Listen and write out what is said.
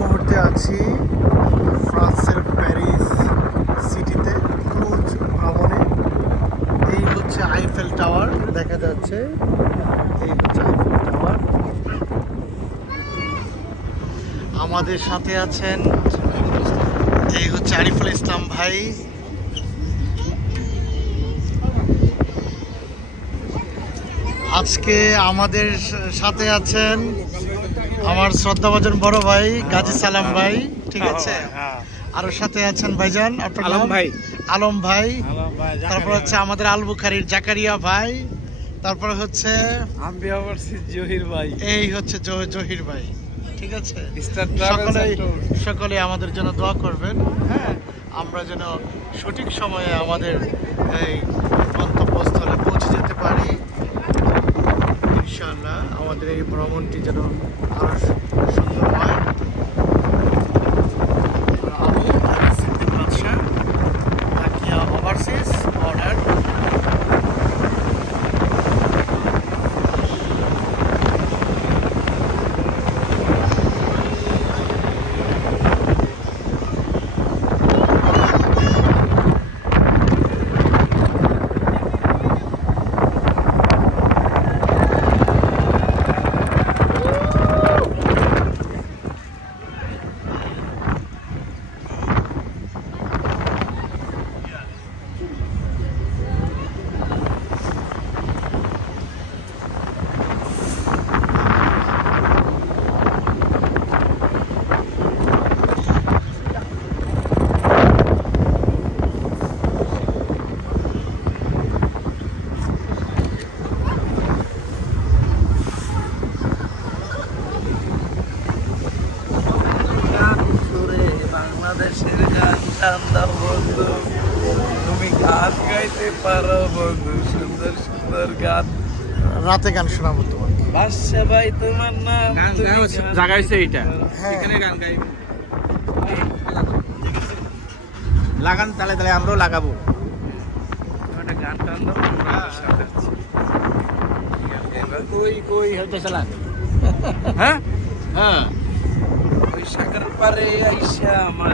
মুহূর্তে আছি ফ্রান্সের প্যারিস সিটিতে ক্রুজ ভ্রমণে। এই হচ্ছে আইফেল টাওয়ার দেখা যাচ্ছে, এই হচ্ছে আইফেল টাওয়ার। আমাদের সাথে আছেন এই হচ্ছে আরিফুল ইসলাম ভাই। আজকে আমাদের সাথে আছেন আমার শ্রদ্ধাভাজন বড় ভাই গাজী সালাম ভাই, ঠিক আছে। আর সাথে আছেন ভাইজান আপনার আলম ভাই, আলম ভাই। তারপর হচ্ছে আমাদের আল বুখারীর জাকারিয়া ভাই। তারপর হচ্ছে জহির ভাই, এই হচ্ছে জহির ভাই, ঠিক আছে। সকলে আমাদের জন্য দোয়া করবেন, হ্যাঁ, আমরা যেন সঠিক সময়ে আমাদের এই গন্তব্যস্থলে পৌঁছে যেতে পারি ইনশাআল্লাহ। আমাদের এই ভ্রমণটি যেন আরো সুন্দর হয়। আমি সিদ্দিক বাদশা, তাকিয়া ওভারসিজ অর্ডার। বাংলাদেশের গান টান্দা বন্ধু, তুমি গান গাইতে পারো বন্ধু, সুন্দর সুন্দর গান। রাতে গান শোনাবো তোমাকে। বাদশা ভাই তোমার নাম, জাগাইছে এইটা, হ্যাঁ, এখানে গান গাইব। লাগান তালে তালে আমরাও লাগাবো। একটা গান টান্দা সাথে আছি। কই কই হইতেছে না। হ্যাঁ হ্যাঁ, ওই সাগর পারে আইসা আমার